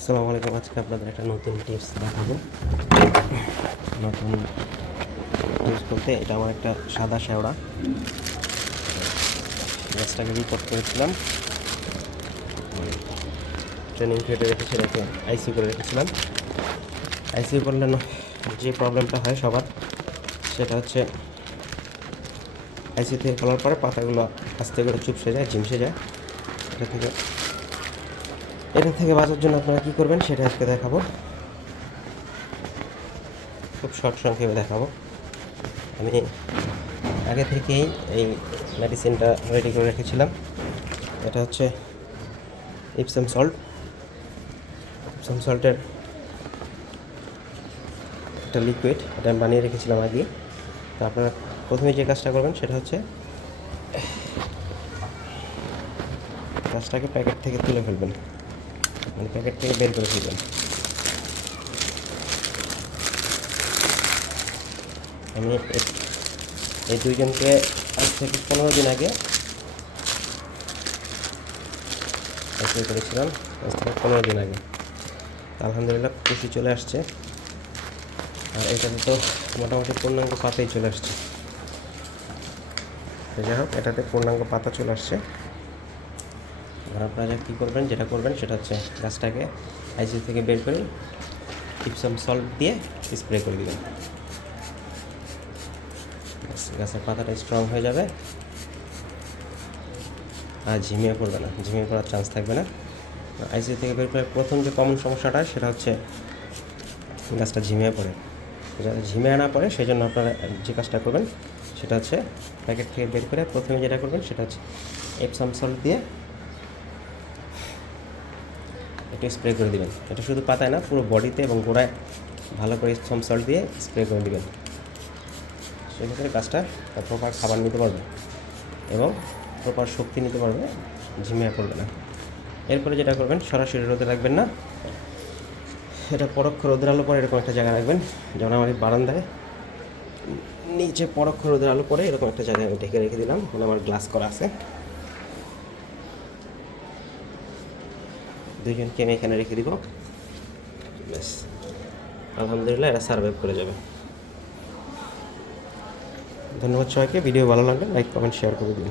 আসসালামু আলাইকুম। আজকে আপনাদের একটা নতুন টিপস দেখাবো। নতুন টিপস বলতে এটা আমার একটা সাদা শেওড়া গ্যাসটাকে রিপোর্ট করেছিলাম, ট্রেনিং ফিল্ডে রেখেছি, রেখে আইসিইউ করে রেখেছিলাম। আইসিইউ করলে যে প্রবলেমটা হয় সবার, সেটা হচ্ছে আইসিইউ থেকে খোলার পরে পাতাগুলো আস্তে করে চুপসে যায়, ঝিমসে যায়। এটা থেকে বাঁচার জন্য আপনারা কী করবেন সেটা আজকে দেখাবো, খুব শর্ট সংক্ষেপে দেখাবো। আমি আগে থেকেই এই মেডিসিনটা রেডি করে রেখেছিলাম। এটা হচ্ছে ইপসাম সল্টের একটা লিকুইড, এটা আমি বানিয়ে রেখেছিলাম আগে। তো আপনারা প্রথমে যে কাজটা করবেন সেটা হচ্ছে গাছটাকে প্যাকেট থেকে তুলে ফেলবেন, মানে প্যাকেট থেকে বের করে ফেলবেন। আমি এই দুইজনকে আজ থেকে 15 দিন আগে অ্যাপ্লাই করেছিলাম, আজ থেকে 15 দিন আগে। আলহামদুলিল্লাহ খুশি চলে আসছে, আর এটাতে তো মোটামুটি পূর্ণাঙ্গ পাতাই চলে আসছে। যাই হোক, এটাতে পূর্ণাঙ্গ পাতা চলে আসছে। আর আপনারা কী করবেন, যেটা করবেন সেটা হচ্ছে গাছটাকে আইসিইউ থেকে বের করে ইপসাম সল্ট দিয়ে স্প্রে করে দেবেন। গাছের পাতাটা স্ট্রং হয়ে যাবে, আর ঝিমিয়ে পড়বে না, ঝিমিয়ে পড়ার চান্স থাকবে না। আইসিইউ থেকে বের করে প্রথম যে কমন সমস্যাটা সেটা হচ্ছে গাছটা ঝিমিয়ে পড়ে। যাতে ঝিমিয়ে না পড়ে সেই জন্য আপনারা যে কাজটা করবেন সেটা হচ্ছে প্যাকেট থেকে বের করে প্রথমে যেটা করবেন সেটা হচ্ছে এপসাম সল্ট দিয়ে একটু স্প্রে করে দেবেন। এটা শুধু পাতায় না, পুরো বডিতে এবং গোড়ায় ভালো করে এপসাম সল্ট দিয়ে স্প্রে করে দেবেন। সেক্ষেত্রে গাছটা প্রপার খাবার নিতে পারবে এবং প্রপার শক্তি নিতে পারবে, ঝিমিয়ে পড়বে না। এরপরে যেটা করবেন, সরাসরি রোদে রাখবেন না, এটা পরোক্ষ রোদের আলো পরে এরকম একটা জায়গায় রাখবেন। যেমন আমার এই বারান্দায় নিচে পরোক্ষ রোদের আলো পরে এরকম একটা জায়গায় আমি ঢেকে রেখে দিলাম, মানে আমার গ্লাস করা আছে। দুইজনকে আমি এখানে রেখে দিব, ব্যাস আলহামদুলিল্লাহ এরা সার্ভাইভ করে যাবে। ধন্যবাদ সবাইকে। ভিডিও ভালো লাগলে লাইক, কমেন্ট, শেয়ার করে দিন।